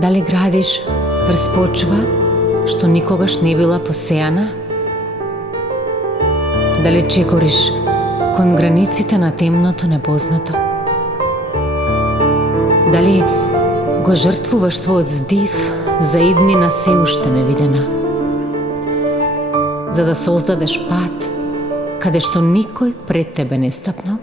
Дали градиш врз почва што никогаш не била посејана? Дали чекориш кон границите на темното непознато? Дали го жртвуваш својот здив за иднина се уште невидена? За да создадеш пат каде што никој пред тебе не стапнал?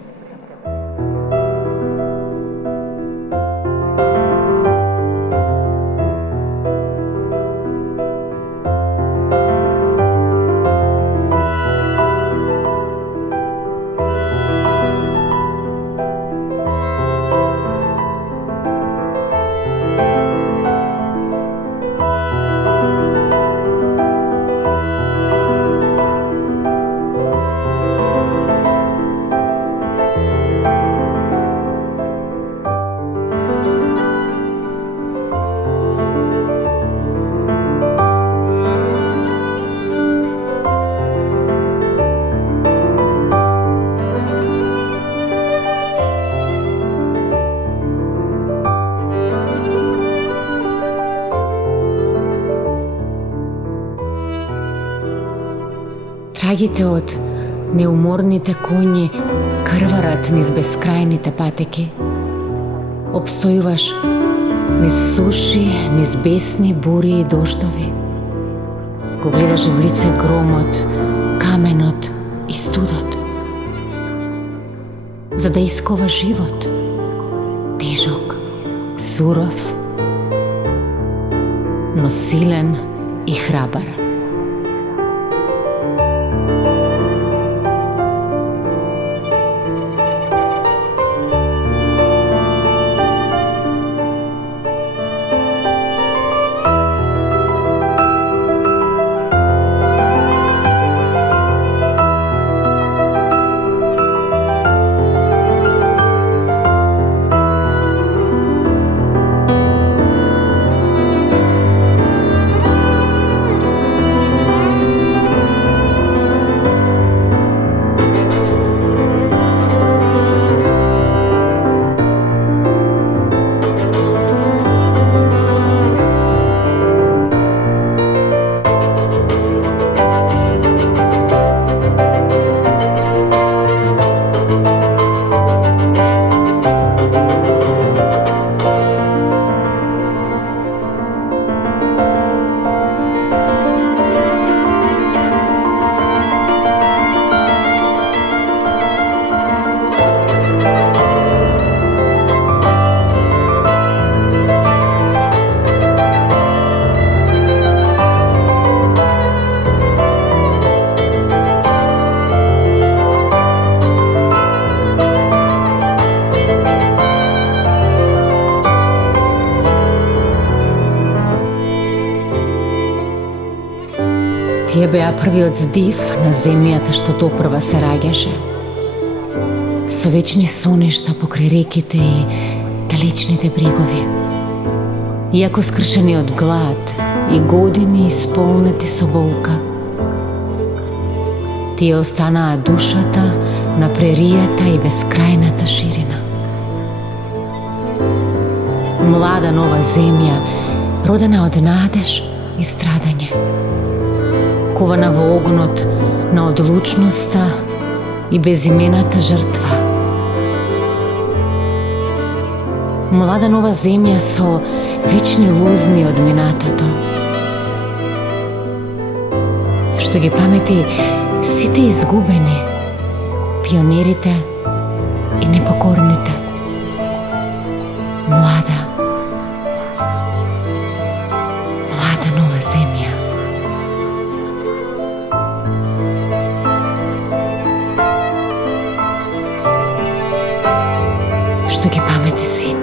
Трагите од неуморните коњи крварат низ бескрајните патеки. Обстојуваш низ суши, низ бесни бури и доштови. Го гледаш в лице громот, каменот и студот. За да искова живот, тежок, суров, но силен и храбар. Тие беа првиот здив на земјата што допрва се раѓаше. Со вечни соништа покрај реките и далечните брегови. Иако скршени од глад и години исполнети со болка, тие останаа душата на преријата и бескрајната ширина. Млада нова земја, родена од надеж и страдање, кувана во огнот на одлучноста и безимената жртва. Млада нова земја со вечни лузни од минатото, што ги памети сите изгубени, пионерите и непокорните. Млада нова земја. Што ги памети сите.